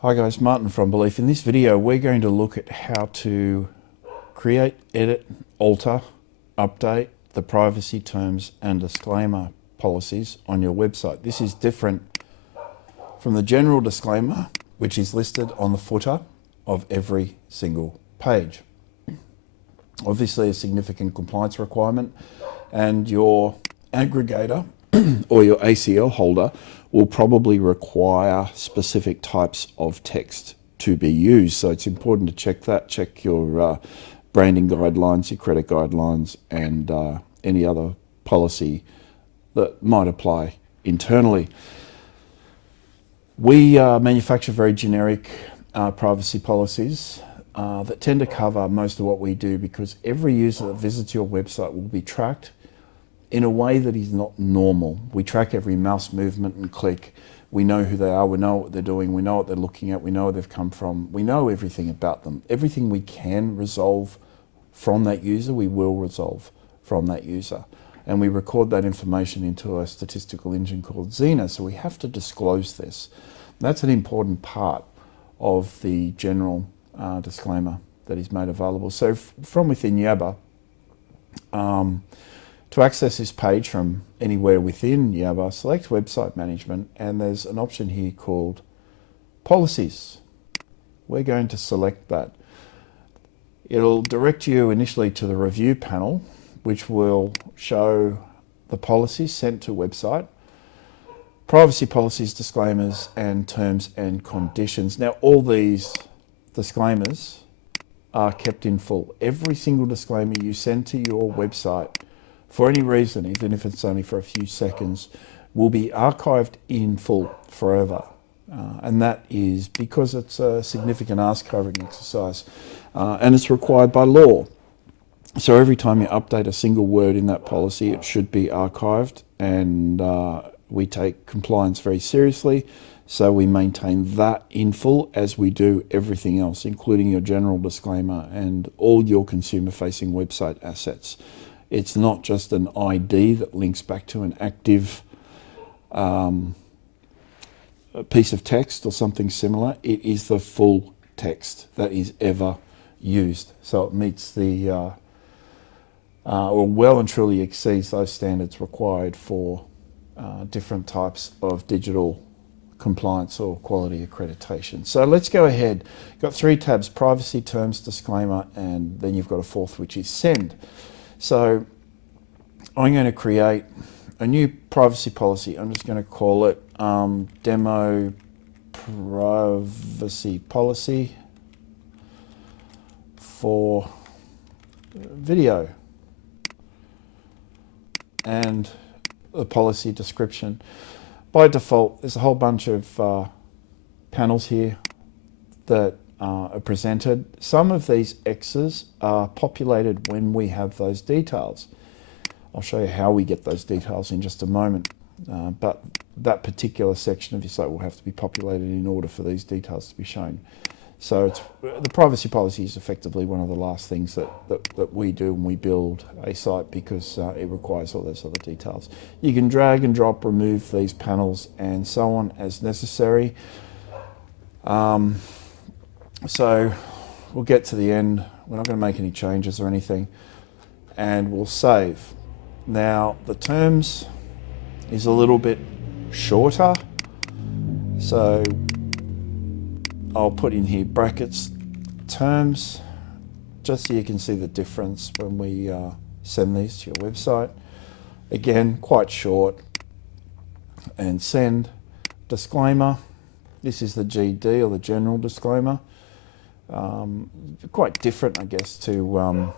Hi guys, Martin from Belief. In this video we're going to look at how to create, edit, alter, update the privacy terms and disclaimer policies on your website. This is different from the general disclaimer which is listed on the footer of every single page. Obviously a significant compliance requirement, and your aggregator or your ACL holder will probably require specific types of text to be used. So it's important to check that. Check your branding guidelines, your credit guidelines, and any other policy that might apply internally. We manufacture very generic privacy policies that tend to cover most of what we do, because every user that visits your website will be tracked in a way that is not normal. We track every mouse movement and click. We know who they are, we know what they're doing, we know what they're looking at, we know where they've come from, we know everything about them. Everything we can resolve from that user, we will resolve from that user. And we record that information into a statistical engine called Xena, so we have to disclose this. That's an important part of the general disclaimer that is made available. So from within Yabber, to access this page from anywhere within Yabber, select Website Management, and there's an option here called Policies. We're going to select that. It'll direct you initially to the review panel, which will show the policies sent to website, privacy policies, disclaimers, and terms and conditions. Now, all these disclaimers are kept in full. Every single disclaimer you send to your website, for any reason, even if it's only for a few seconds, will be archived in full forever. And that is because it's a significant archiving exercise, and it's required by law. So every time you update a single word in that policy, it should be archived, and we take compliance very seriously. So we maintain that in full, as we do everything else, including your general disclaimer and all your consumer-facing website assets. It's not just an ID that links back to an active piece of text or something similar. It is the full text that is ever used. So it meets the, or well and truly exceeds those standards required for different types of digital compliance or quality accreditation. So let's go ahead. Got three tabs: privacy, terms, disclaimer, and then you've got a fourth, which is send. So I'm going to create a new privacy policy. I'm just going to call it demo privacy policy for video, and the policy description. By default, there's a whole bunch of panels here that are presented. Some of these X's are populated when we have those details. I'll show you how we get those details in just a moment, but that particular section of your site will have to be populated in order for these details to be shown. So the privacy policy is effectively one of the last things that we do when we build a site, because it requires all those other details. You can drag and drop, remove these panels and so on as necessary. So we'll get to the end. We're not going to make any changes or anything, and we'll save. Now the terms is a little bit shorter, so I'll put in here brackets terms, just so you can see the difference when we send these to your website. Again, quite short. And send. Disclaimer, this is the GD, or the general disclaimer. Quite different, I guess, to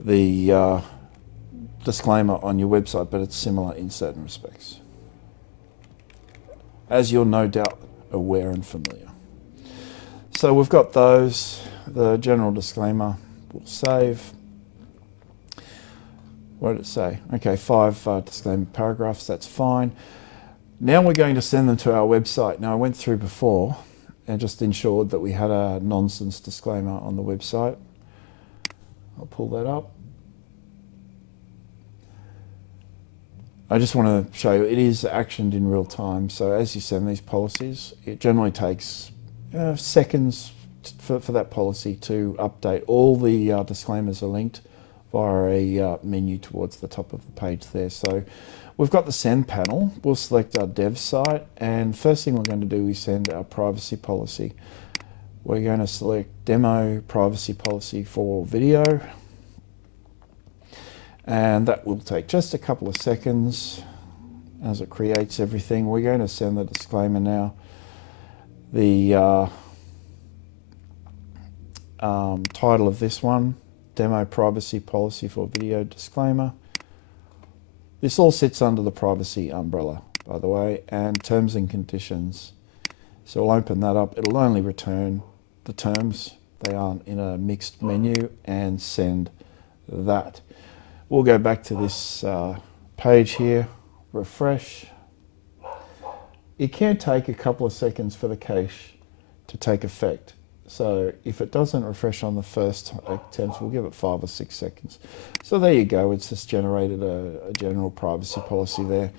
the disclaimer on your website, but it's similar in certain respects, as you're no doubt aware and familiar. So we've got those. The general disclaimer, we'll save. What did it say? Okay, 5 disclaimer paragraphs, that's fine. Now we're going to send them to our website. Now I went through before and just ensured that we had a nonsense disclaimer on the website. I'll pull that up. I just want to show you it is actioned in real time. So as you send these policies, it generally takes seconds for that policy to update. All the disclaimers are linked via a menu towards the top of the page there. So we've got the send panel. We'll select our dev site, and first thing we're going to do is send our privacy policy. We're going to select demo privacy policy for video, and that will take just a couple of seconds as it creates everything. We're going to send the disclaimer now. The title of this one, demo privacy policy for video disclaimer. This all sits under the privacy umbrella, by the way, and terms and conditions. So we'll open that up. It'll only return the terms. They aren't in a mixed menu, and send that. We'll go back to this page here, refresh. It can take a couple of seconds for the cache to take effect. So if it doesn't refresh on the first attempt, we'll give it 5 or 6 seconds. So there you go, it's just generated a general privacy policy there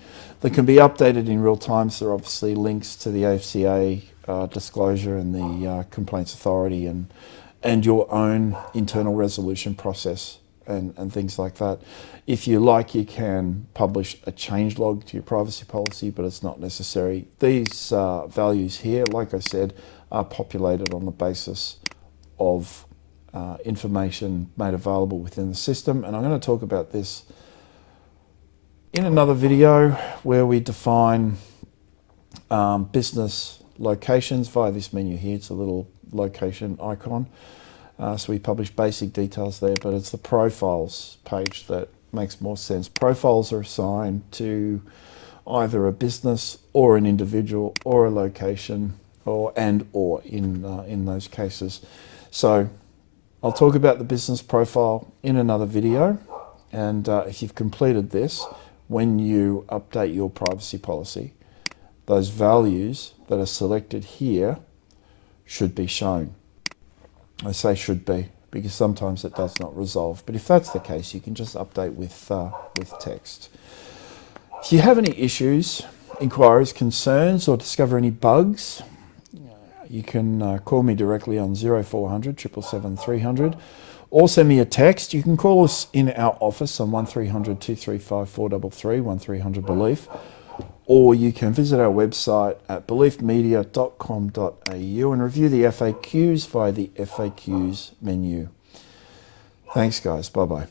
that can be updated in real time. So there are obviously links to the AFCA disclosure and the Complaints Authority and your own internal resolution process and things like that. If you like, you can publish a changelog to your privacy policy, but it's not necessary. These values here, like I said, are populated on the basis of information made available within the system. And I'm going to talk about this in another video where we define business locations via this menu here. It's a little location icon. So we publish basic details there, but it's the profiles page that makes more sense. Profiles are assigned to either a business or an individual or a location, or in those cases. So I'll talk about the business profile in another video, and if you've completed this, when you update your privacy policy, those values that are selected here should be shown. I say should be because sometimes it does not resolve, but if that's the case, you can just update with text. If you have any issues, inquiries, concerns, or discover any bugs, you can call me directly on 0400 777 300 or send me a text. You can call us in our office on 1300 235 433, 1300 Belief, or you can visit our website at beliefmedia.com.au and review the FAQs via the FAQs menu. Thanks guys, bye bye.